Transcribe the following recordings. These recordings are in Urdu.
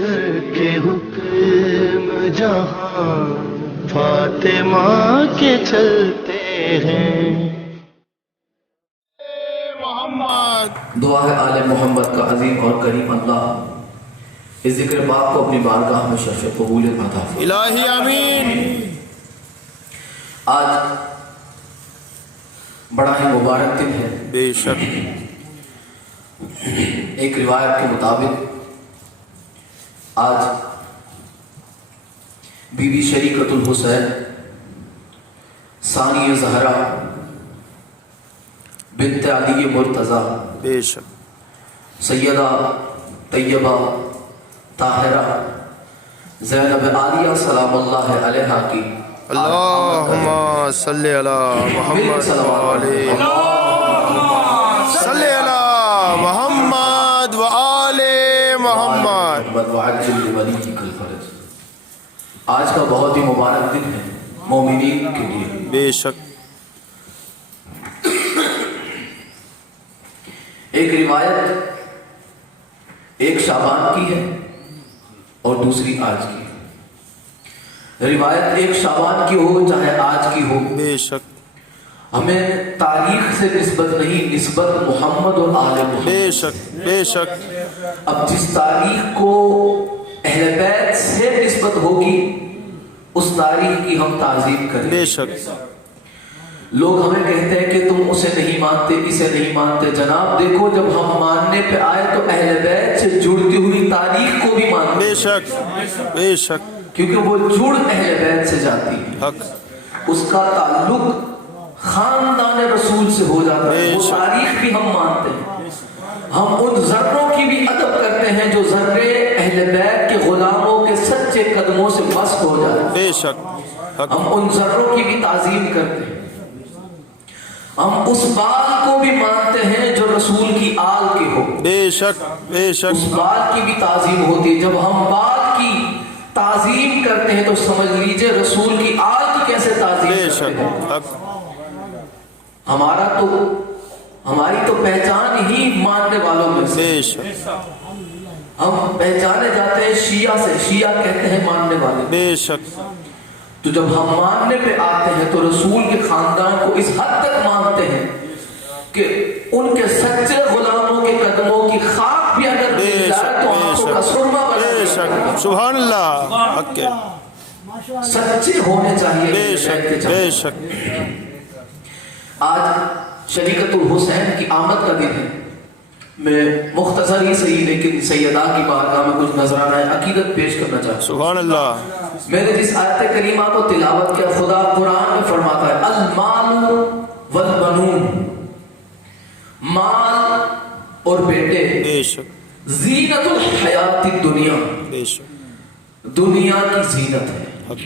کر کے حکم جہاں فاطمہ کے چلتے ہیں. دعا ہے آل محمد کا عظیم اور کریم اللہ اس ذکر پاک کو اپنی بارگاہ میں شرف قبولیت عطا فرمائے. الہی آمین. آج بڑا ہی مبارک دن ہے. بے شک ایک روایت کے مطابق آج بی بی شریکۃ الحسین ثانی زہرا بنت علی مرتضیٰ بے شک سیدہ طیبہ طاہرہ زینب عالیہ سلام اللہ علیہا کی اللہم صلی علی محمد وآلہ صلی علی محمد وآلہ محمد. وعجل لولیک الفرج. آج کا بہت ہی مبارک دن ہے مومنین کے لیے. بے شک ایک روایت ایک شعبان کی ہے اور دوسری آج کی ہے. روایت ایک شعبان کی ہو چاہے آج کی ہو، بے شک ہمیں تاریخ سے نسبت نہیں، نسبت محمد اور آل محمد. بے شک بے شک اب جس تاریخ کو اہل بیت سے نسبت ہوگی اس تاریخ کی ہم تعظیم کریں. بے شک لوگ ہمیں کہتے ہیں کہ تم اسے نہیں مانتے، اسے نہیں مانتے. جناب دیکھو، جب ہم ماننے پہ آئے تو اہل بیت سے جڑتی ہوئی تاریخ کو بھی مانتے بے ہیں، شک بے شک کیونکہ وہ جڑ اہل بیت سے جاتی ہے، حق اس کا تعلق خاندان رسول سے ہو جاتا ہے. وہ تاریخ بھی ہم مانتے ہیں. ہم ان ذروں کی بھی ادب کرتے ہیں جو ذرے اہل بیت کے غلاموں کے سچے قدموں سے مسک ہو جاتے ہیں. بے شک حق ہم ان ذروں کی بھی تعظیم کرتے ہیں. ہم اس بال کو بھی مانتے ہیں جو رسول کی آل کے ہو. بے شک بے شک اس بال کی بھی تعظیم ہوتی ہے. جب ہم بال کی تعظیم کرتے ہیں تو سمجھ لیجئے رسول کی آل کی کیسے تعظیم بے کرتے شک ہیں. حق ہماری تو پہچان ہی ماننے والوں میں سے. بے شک ہم پہچانے جاتے ہیں شیعہ سے، شیعہ کہتے ہیں ماننے والے. بے شک تو جب ہم ماننے پہ آتے ہیں تو رسول کے خاندان کو اس حد تک مانتے ہیں کہ ان کے سچے غلاموں کے قدموں کی خاک بھی اگر بے مل جائے شک تو بے آنکھوں کا سرما شک بنا بے دیا شک جائے. سبحان اللہ. حق ہے. سچے ہونے چاہیے. بے شک بے شک آج شریکۃ الحسین کی آمد کا دن ہے. میں مختصر ہی صحیح لیکن سیدہ کی بارگاہ میں کچھ نذرانہ عقیدت پیش کرنا چاہتا ہوں. سبحان اللہ. میں نے جس آیت کریمہ کو تلاوت کیا، خدا قرآن میں فرماتا ہے المال والبنون، مال اور بیٹے بے شک زینت الحیات الدنیا، بے شک دنیا کی زینت ہے. حق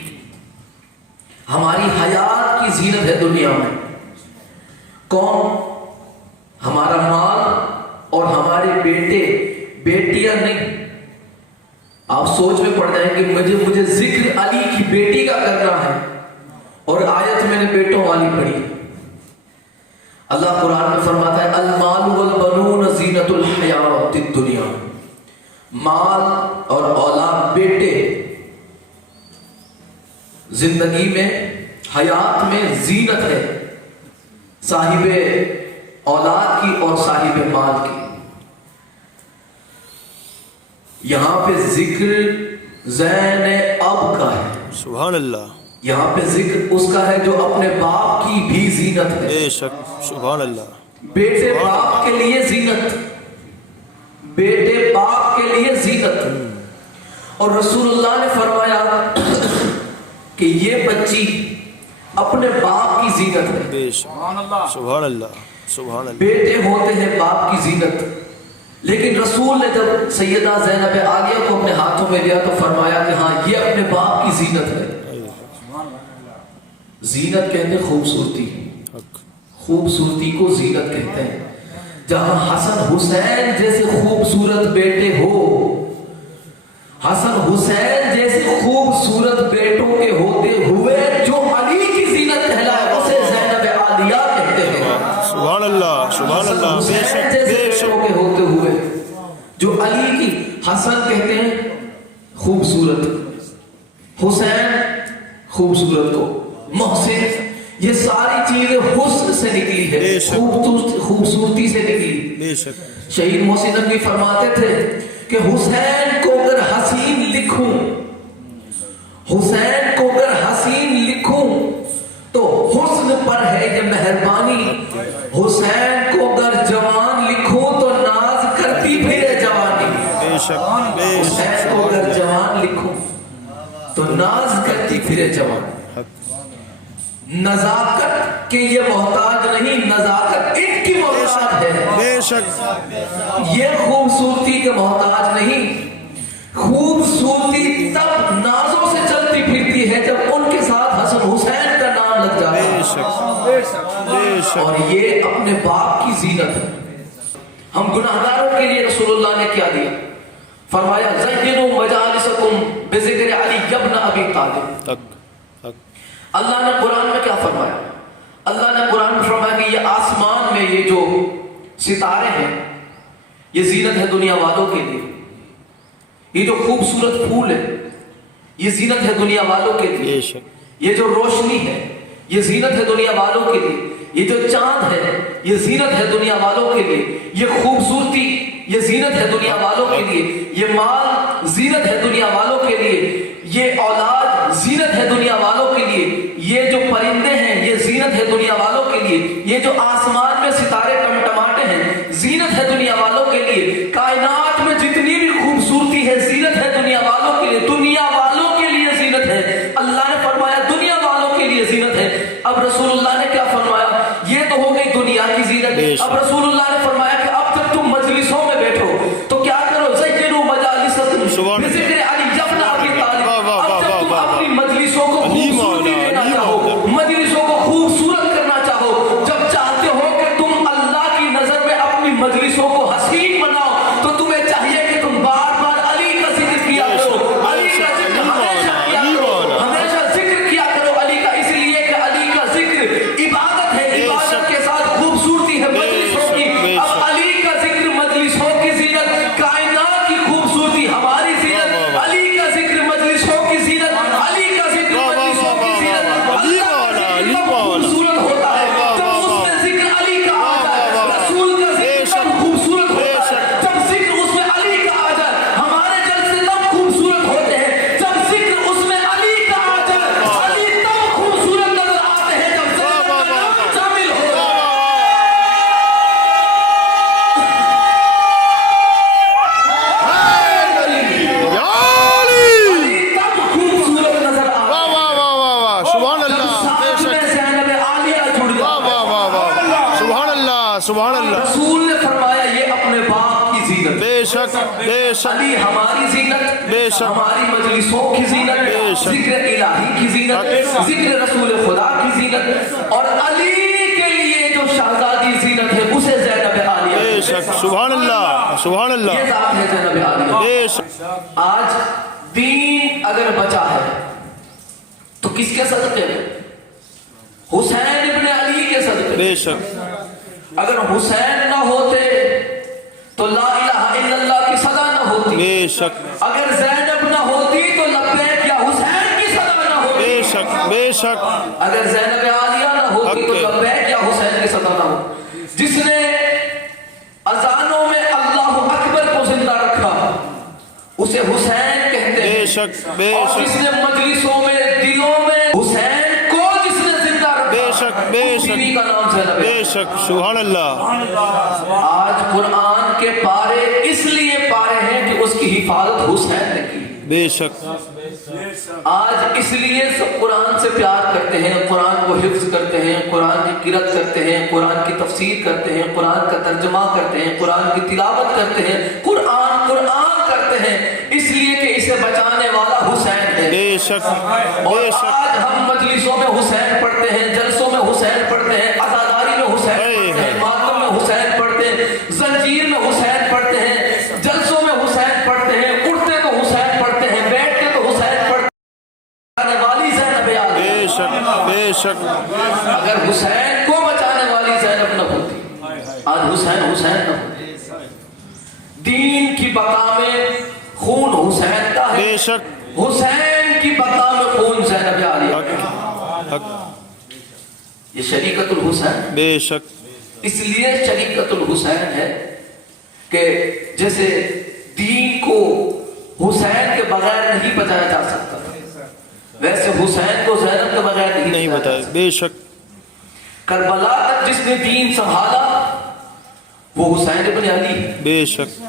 ہماری حیات کی زینت ہے دنیا میں. کون؟ ہمارا مال اور ہمارے بیٹے، بیٹیاں نہیں. آپ سوچ میں پڑ جائیں کہ مجھے ذکر علی کی بیٹی کا کرنا ہے اور آیت میں نے بیٹوں والی پڑھی. اللہ قرآن میں فرماتا ہے المال والبنون زینت الحیات الدنیا. مال اور اولاد، بیٹے زندگی میں، حیات میں زینت ہے صاحب اولاد کی اور صاحب مال کی. یہاں پہ ذکر زین اب کا ہے. سبحان اللہ. یہاں پہ ذکر اس کا ہے جو اپنے باپ کی بھی زینت ہے. بے شک سبحان اللہ. بیٹے باپ کے لیے زینت، بیٹے باپ کے لیے زینت. اور رسول اللہ نے فرمایا کہ یہ بچی اپنے باپ کی زینت ہے. بے شک سبحان اللہ. سبحان اللہ. بیٹے ہوتے ہیں باپ کی زینت. لیکن رسول نے جب سیدہ زینب عالیہ کو اپنے ہاتھوں میں لیا تو فرمایا کہ ہاں یہ اپنے باپ کی زینت ہے. زینت کہتے ہیں خوبصورتی، خوبصورتی کو زینت کہتے ہیں. جہاں حسن حسین جیسے خوبصورت بیٹے ہو، حسن حسین جیسے خوبصورت بیٹوں کے ہوتے ہوئے جو علی کی زینت کہلائے اسے زینب عالیہ کہتے ہیں. سبحان اللہ. سبحان اللہ. حسین جیسے بیٹوں کے ہوتے ہوئے جو علی کی، حسن کہتے ہیں خوبصورت حسین خوبصورت کو محسن یہ ساری چیزیں حسن سے نکلی ہے بے شک خوبصورتی سے نکلی بے شک شہید محسن نبوی فرماتے تھے کہ حسین کو اگر حسین لکھوں حسین کو اگر حسین لکھوں تو حسن پر ہے یہ مہربانی حسین کو اگر جوان لکھوں تو ناز کرتی پھرے جوانی بے شک بے حسین کو اگر جوان لکھوں تو ناز کرتی پھرے جوانی نزاکت کے یہ محتاج نہیں نزاکت ان کی محتاج ہے بے شک یہ خوبصورتی کے محتاج نہیں خوبصورتی تب نازوں سے چلتی پھرتی ہے جب ان کے ساتھ حسن حسین کا نام لگ جاتا بے ہے شک بے شک اور یہ اپنے باپ کی زینت ہے ہم گناہگاروں کے لیے رسول اللہ نے کیا دیا فرمایا زینوا مجالسکم بذکر علی ابن ابی طالب حق اللہ نے قرآن میں کیا فرمایا اللہ نے قرآن میں فرمایا کہ یہ آسمان میں یہ جو ستارے ہیں یہ زینت ہے دنیا والوں کے لیے یہ جو خوبصورت پھول ہے یہ زینت ہے دنیا والوں کے لیے بے شک یہ جو روشنی ہے یہ زینت ہے دنیا والوں کے لیے یہ جو چاند ہے یہ زینت ہے دنیا والوں کے لیے یہ خوبصورتی یہ زینت ہے دنیا والوں کے لیے یہ مال زینت ہے دنیا والوں کے لیے یہ اولاد زینت ہے دنیا والوں کے لیے یہ جو پرندے ہیں یہ زینت ہے دنیا والوں کے لیے یہ جو آسمان میں ستارے ٹمٹماتے ہیں زینت ہے دنیا والوں کے لیے کائنات میں جتنی بھی خوبصورتی ہے زینت ہے دنیا والوں کے لیے دنیا والوں کے لیے زینت ہے اللہ نے فرمایا دنیا والوں کے لیے زینت ہے اب رسول اللہ نے کیا فرمایا یہ تو ہو گئی دنیا کی زینت اب رسول اللہ نے فرمایا کہ اب جب تم مجلسوں میں بیٹھو تو کیا کرو زینوا مجالسکم بذکر علی ابن ابی طالب اب جب تم اپنی مجلسوں کو خوبصورتی دینا چاہو مجلسوں کو خوبصورت کرنا چاہو جب چاہتے ہو کہ تم اللہ کی نظر میں اپنی مجلسوں کو حسین بناؤ تو تمہیں چاہیے کہ تم بار بار علی کا ذکر کیا کرو علی کا ذکر ہمیشہ کیا کرو ہمیشہ ذکر کیا کرو علی کا اس لیے کہ علی کا ذکر عبادت ہے عبادت کے ساتھ خوبصورتی ہے مجلسوں کی اب علی کا ذکر مجلسوں کی زینت کائنات کی خوبصورتی ہماری زینت علی کا ذکر مجلسوں کی زینت علی کا ذکر مجلسوں کی زینت اللہ کا ذکر تب خوبصورت ہوتا ہے جب اس میں ذکر علی کا آ جائے رسول کا ذکر تب خوبصورت ہوتا ہے جب ذکر اس میں علی کا آ جائے ہمارے جلسے تب خوبصورت ہوتے ہیں جب ذکر اس میں علی کا آ جائے علی تب خوبصورت نظر آتے ہیں جب زینب کا نام شامل ہو یا علی علی تب خوبصورت نظر آتے واہ واہ واہ واہ واہ سبحان اللہ بے ساتھ میں شک زینب عالیہ جڑ واہ جاتا ہے واہ واہ واہ سبحان اللہ سبحان اللہ رسول نے فرمایا یہ اپنے باپ کی زینت بے شک بے شک علی ہماری زینت بے شک ہماری مجلسوں کی زینت بے شک ذکر الہی کی زینت ذکر رسول خدا کی زینت اور علی کے لیے جو شہزادی زینت ہے اسے زینب عالیہ بے شک سبحان اللہ سبحان یہ اللہ ذات ہے زینب عالیہ بے شک آج دین اگر بچا ہے تو کس کے صدقے میں حسین ابن علی کے صدقے بے شک اگر حسین نہ ہوتے تو لا الہ الا اللہ کی صدا نہ ہوتی بے شک اگر زینب نہ ہوتی تو لبیک یا حسین کی صدا نہ ہوتی بے شک بے شک اگر زینب عالیہ نہ ہوتی تو لبیک یا حسین کی صدا نہ ہوتی جس نے اذانوں میں اللہ اکبر کو زندہ رکھا اسے حسین کہتے ہیں بے شک بے اور شک جس نے مجلسوں میں دلوں میں حسین کو جس نے زندہ رکھا بے شک بے اس شک بیوی کا نام زینب ہے بے شک سبحان اللہ آج قرآن کے پارے اس لیے پارے ہیں کہ اس کی حفاظت حسین نے کی بے شک آج اس لیے سب قرآن سے پیار کرتے ہیں قرآن کو حفظ کرتے ہیں قرآن کی قرأت کرتے ہیں قرآن کی تفسیر کرتے ہیں قرآن کا ترجمہ کرتے ہیں قرآن کی تلاوت کرتے ہیں قرآن کرتے ہیں اس لیے کہ اسے بچانے والا حسین ہے بے شک اور بے شک آج ہم مجلسوں میں حسین پڑھتے ہیں جلسوں میں حسین پڑھتے ہیں عزاداری میں حسین پڑھتے ہیں ماتم میں حسین پڑھتے ہیں زنجیر میں حسین پڑھتے ہیں جلسوں میں حسین پڑھتے ہیں اٹھتے تو حسین پڑھتے ہیں بیٹھتے تو حسین پڑھتے ہیں والی زینب عالیہ بے شک بے شک اگر حسین کو بچانے والی زینب نہ ہوتی آج حسین نہ ہوتی دین کی بقا میں خون حسین کا ہے بے بے شک حسین کی بقا میں خون زینب عالیہ حق حق یہ شریکت الحسین بے شک اس لیے شریکت الحسین ہے کہ جیسے دین کو حسین کے بغیر نہیں بتایا جا سکتا ویسے حسین کو زینب کے بغیر نہیں بتائے بے شک کربلا تک جس نے دین سنبھالا وہ حسین ابن علی ہے بے شک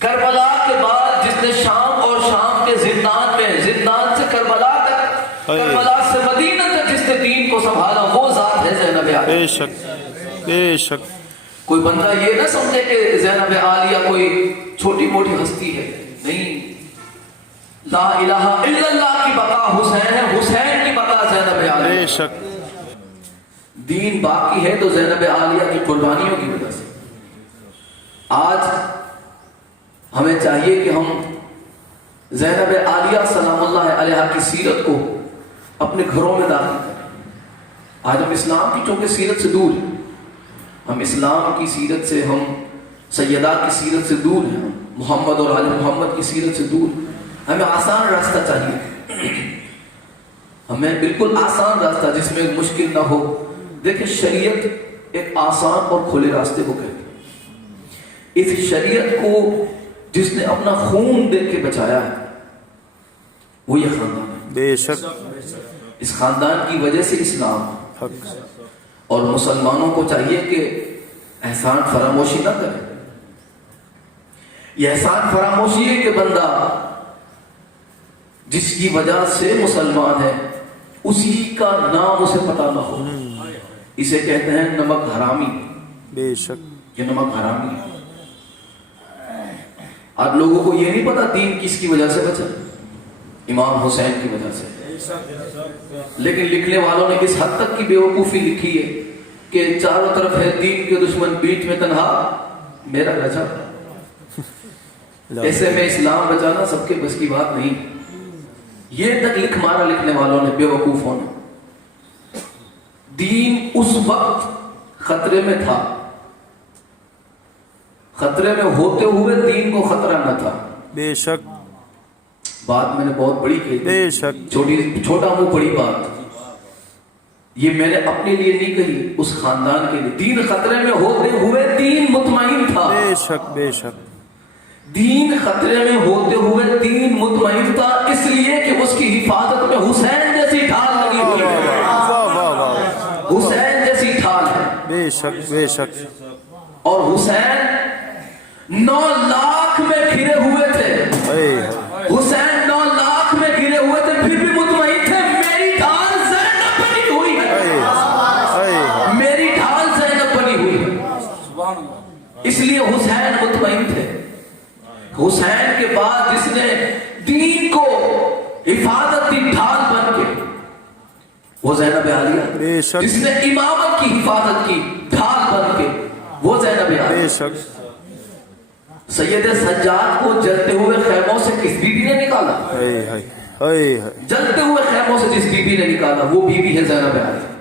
کربلا کے بعد جس نے شام اور شام کے زندان میں زندان سے کربلا تک کربلا سے مدینہ تک جس نے دین کو سنبھالا وہ ذات ہے زینب عالیہ بے شک بے شک کوئی بندہ یہ نہ سمجھے کہ زینب عالیہ کوئی چھوٹی موٹی ہستی ہے نہیں لا الہ الا اللہ کی بقا حسین ہے حسین کی بقا زینب بے عالیہ شک دین باقی ہے تو زینب عالیہ کی قربانیوں کی وجہ سے آج ہمیں چاہیے کہ ہم زینب عالیہ سلام اللہ علیہا کی سیرت کو اپنے گھروں میں داخل کریں آج ہم اسلام کی چونکہ سیرت سے دور ہیں ہم اسلام کی سیرت سے ہم سیدہ کی سیرت سے دور ہیں محمد اور آل محمد کی سیرت سے دور ہیں ہمیں آسان راستہ چاہیے ہمیں بالکل آسان راستہ جس میں مشکل نہ ہو دیکھیں شریعت ایک آسان اور کھلے راستے کو کہتی ہے اس شریعت کو جس نے اپنا خون دے کے بچایا ہے وہ یہ خاندان ہے بے شک اس خاندان کی وجہ سے اسلام حق اور مسلمانوں کو چاہیے کہ احسان فراموشی نہ کرے یہ احسان فراموشی ہے کہ بندہ جس کی وجہ سے مسلمان ہے اسی کا نام اسے پتا نہ ہو اسے کہتے ہیں نمک حرامی بے شک یہ نمک حرامی ہے آج لوگوں کو یہ نہیں پتا دین کس کی وجہ سے بچا امام حسین کی وجہ سے لیکن لکھنے والوں نے اس حد تک کی بیوقوفی لکھی ہے کہ چاروں طرف ہے دین کے دشمن بیچ میں تنہا میرا رجا ایسے میں اسلام بچانا سب کے بس کی بات نہیں یہ تک لکھ مارا لکھنے والوں نے بیوقوفوں نے دین اس وقت خطرے میں تھا خطرے میں ہوتے ہوئے دین کو خطرہ نہ تھا بے شک بات میں نے بہت بڑی کہی بے شک چھوٹا منہ بڑی بات یہ میں نے اپنے لیے نہیں کہی اس خاندان کے لیے دین خطرے میں ہوتے ہوئے دین مطمئن تھا بے شک بے شک دین خطرے میں ہوتے ہوئے دین مطمئن تھا اس لیے کہ اس کی حفاظت میں حسین جیسی ڈھال لگی ہوئی ہے واہ واہ واہ حسین جیسی ڈھال ہے بے شک بے شک اور حسین 9 لاکھ میں گھرے ہوئے تھے حسین 9 لاکھ میں گھرے ہوئے تھے پھر بھی مطمئن تھے میری ڈھال زینب بنی ہوئی ہے میری ڈھال زینب بنی ہوئی ہے اس لیے حسین مطمئن تھے حسین کے بعد جس نے دین کو حفاظت کی ڈھال بن کے وہ زینب عالیہ جس نے امامت کی حفاظت کی ڈھال بن کے وہ زینب عالیہ بے شک سید سجاد کو جلتے ہوئے خیموں سے کس بی بی نے نکالا جلتے ہوئے خیموں سے جس بی بی نے نکالا وہ بی بی ہے زینب عالیہ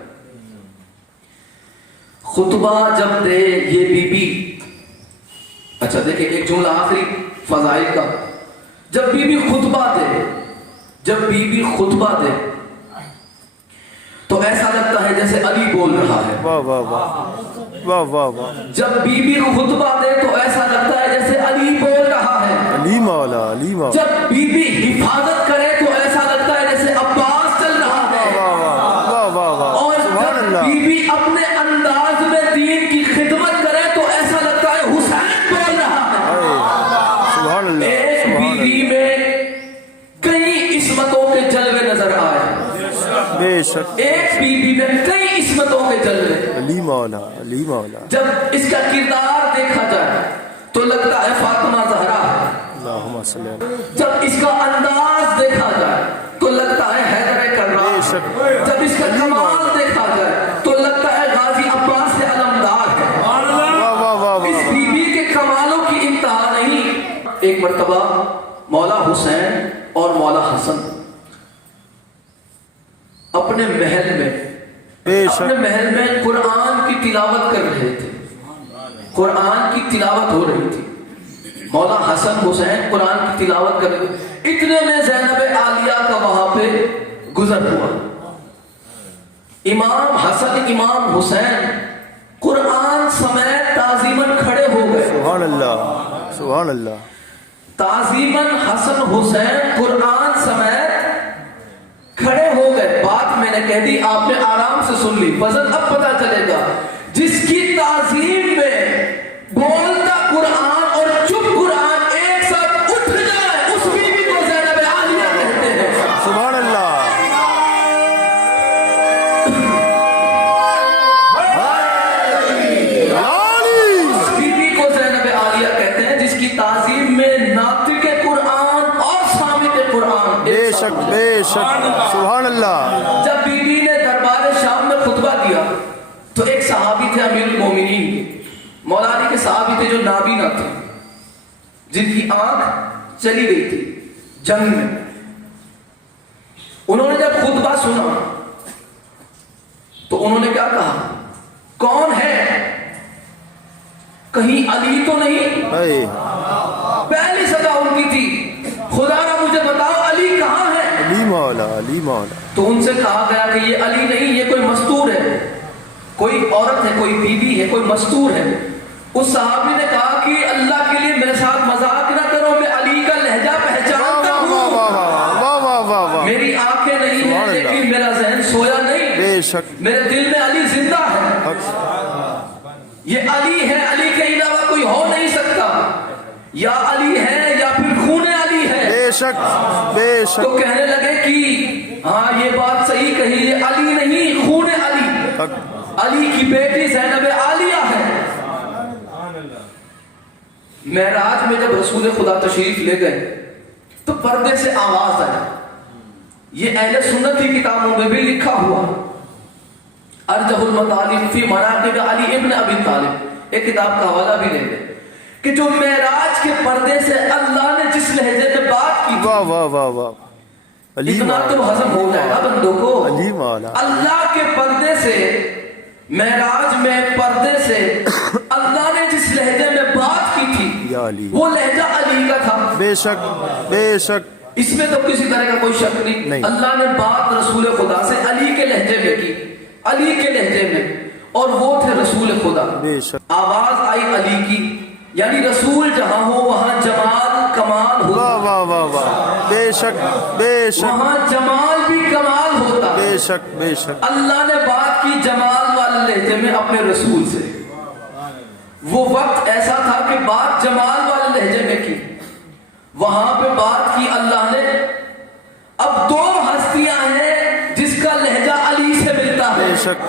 خطبہ جب دے یہ بی بی اچھا دیکھیں ایک جملہ آخری فضائل کا جب بی بی خطبہ دے تو ایسا لگتا ہے جیسے علی بول رہا ہے واہ واہ واہ واہ واہ واہ جب بی بی خطبہ دے تو ایسا لگتا ہے جیسے علی بول رہا ہے علی مولا علی مولا جب بی بی حفاظت کرے تو ایسا لگتا ہے جیسے عباس چل رہا ہے واہ واہ واہ اور جب بی بی اپنے انداز میں دین کی خدمت کرے تو ایسا لگتا ہے حسین بول رہا ہے سبحان اللہ ایک بیوی میں کئی عصمتوں کے جلوے نظر آئے بے شک ایک بیوی میں کئی عصمتوں کے جلوے علی مولا جب اس کا کردار دیکھا جائے تو لگتا ہے فاطمہ زہرا ہے اللہم صلی اللہ جب اس کا انداز دیکھا جائے تو لگتا ہے حیدر کرار جب اس کا کمال دیکھا جائے تو لگتا ہے غازی عباس سے علمدار ہے اس بیوی کے کمالوں کی انتہا نہیں ایک مرتبہ مولا حسین اور مولا حسن اپنے محل میں قرآن کی تلاوت کر رہے تھے قرآن کی تلاوت ہو رہی تھی مولا حسن حسین قرآن کی تلاوت کر رہے تھے، اتنے میں زینب عالیہ کا وہاں پہ گزر ہوا. امام حسن امام حسین قرآن سمیت تعظیماً کھڑے ہو گئے. سبحان اللہ سبحان اللہ. تعظیماً حسن حسین قرآن سمیت کھڑے ہو گئے. بات میں نے کہہ دی، آپ نے آرام سے سن لی. فضل اب پتا چلے گا، جس کی تعظیم میں بولتا قرآن اور چپ قرآن ایک ساتھ اٹھ جائے، اس بیوی کو زینب عالیہ کہتے ہیں. سبحان اللہ. اس بیوی کو زینب عالیہ کہتے ہیں جس کی تعظیم میں ناطق قرآن اور سامع قرآن. بے شک بے شک. سبحان اللہ. جب بی بی نے دربار شام میں خطبہ دیا تو ایک صحابی تھے امیر المومنین کے، مولا علی کے صحابی تھے جو نابینا تھے، جن کی آنکھ چلی گئی تھی جنگ میں. انہوں نے جب خطبہ سنا تو انہوں نے کیا کہا، کون ہے، کہیں علی تو نہیں؟ اے پہلی صدا ان کی تھی، خدا را مجھے بتاؤ علی کہاں ہے؟ علی مولا علی مولا. تو ان سے کہا گیا کہ یہ علی نہیں، یہ کوئی مستور ہے، کوئی عورت ہے، کوئی بیوی ہے، کوئی مستور ہے. اس صحابی نے کہا کہ اللہ کے لیے میرے ساتھ مذاق نہ کرو، میں علی کا لہجہ پہچانتا ہوں. واہ واہ واہ واہ. میری آنکھیں نہیں ہیں لیکن میرا ذہن سویا نہیں، بے شک. میرے دل میں علی زندہ ہے. یہ علی ہے، علی کے علاوہ کوئی ہو نہیں سکتا. یا علی ہے یا پھر خون علی ہے. بے شک بے شک. تو کہنے لگے کہ ہاں یہ بات صحیح کہی، یہ علی نہیں، خون علی، علی کی بیٹی زینب عالیہ ہے. معراج میں جب رسول خدا تشریف لے گئے تو پردے سے آواز آئی. یہ اہل سنت کی کتابوں میں بھی لکھا ہوا، ارجح المطالب فی مناقب علی ابن ابی طالب، ایک کتاب کا حوالہ بھی لے لیں، کہ جو معراج کے پردے سے اللہ نے جس لہجے میں بات کی، واہ واہ واہ واہ. علی اتنا تو مولا ہضم ہو جائے گا بندوں کو. علی مولا. اللہ کے پردے سے، معراج میں پردے سے اللہ نے جس لہجے میں بات کی تھی یا علی. وہ لہجہ علی کا تھا. بے شک بے شک. اس میں تو کسی طرح کا کوئی شک نہیں. اللہ نے بات رسول خدا سے علی کے لہجے میں کی، علی کے لہجے میں، اور وہ تھے رسول خدا. بے شک. آواز آئی علی کی، یعنی رسول جہاں ہو وہاں جمال کمال واہ ہوتا، واہ واہ واہ. بے شک بے شک. وہاں جمال بھی کمال ہوتا. بے شک بے شک. اللہ نے بات کی جمال والے لہجے میں اپنے رسول سے. وہ وقت ایسا تھا کہ بات جمال والے لہجے میں کی، وہاں پہ بات کی اللہ نے. اب دو ہستیاں ہیں جس کا لہجہ علی سے ملتا ہے. بے شک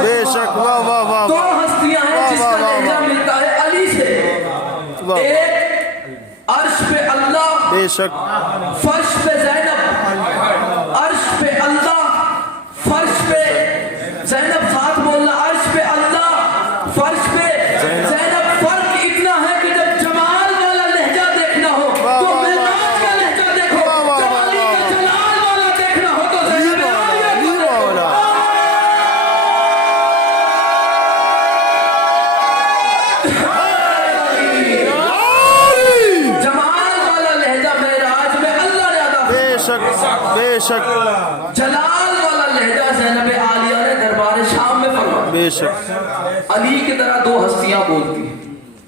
بے شک. واہ واہ واہ. دو ہستیاں ہیں جس کا لہجہ ملتا ہے علی سے. ایک عرش پہ اللہ، بے شک. فرش پہ زینب. عرش پہ اللہ، فرش پہ زینب. ساتھ بولنا، عرش پہ اللہ، فرش پہ زینب. فرق اتنا ہے کہ جب جمال والا لہجہ دیکھنا ہو تو معراج کا لہجہ دیکھو، جب علی کا جلال والا دیکھنا ہو تو زینب عالیہ کو دیکھو. جمال والا لہجہ معراج میں اللہ نے ادا. بے شک بے شک. جلال والا لہجہ زینب عالیہ نے دربار شام میں فرمایا. بے شک. علی کی طرح دو ہستیاں بولتی ہیں،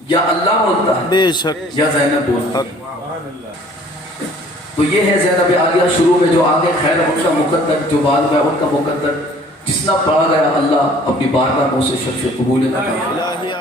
یا اللہ بولتا ہے بے شک. یا زینب بولتا ہے. تو یہ ہے زینب عالیہ شروع میں، جو آگے خیر ان کا مقدر، جو بعد میں ان کا مقدر. جس نہ پڑھا گیا اللہ اپنی بارگاہ سے شرف قبول نہ کرے.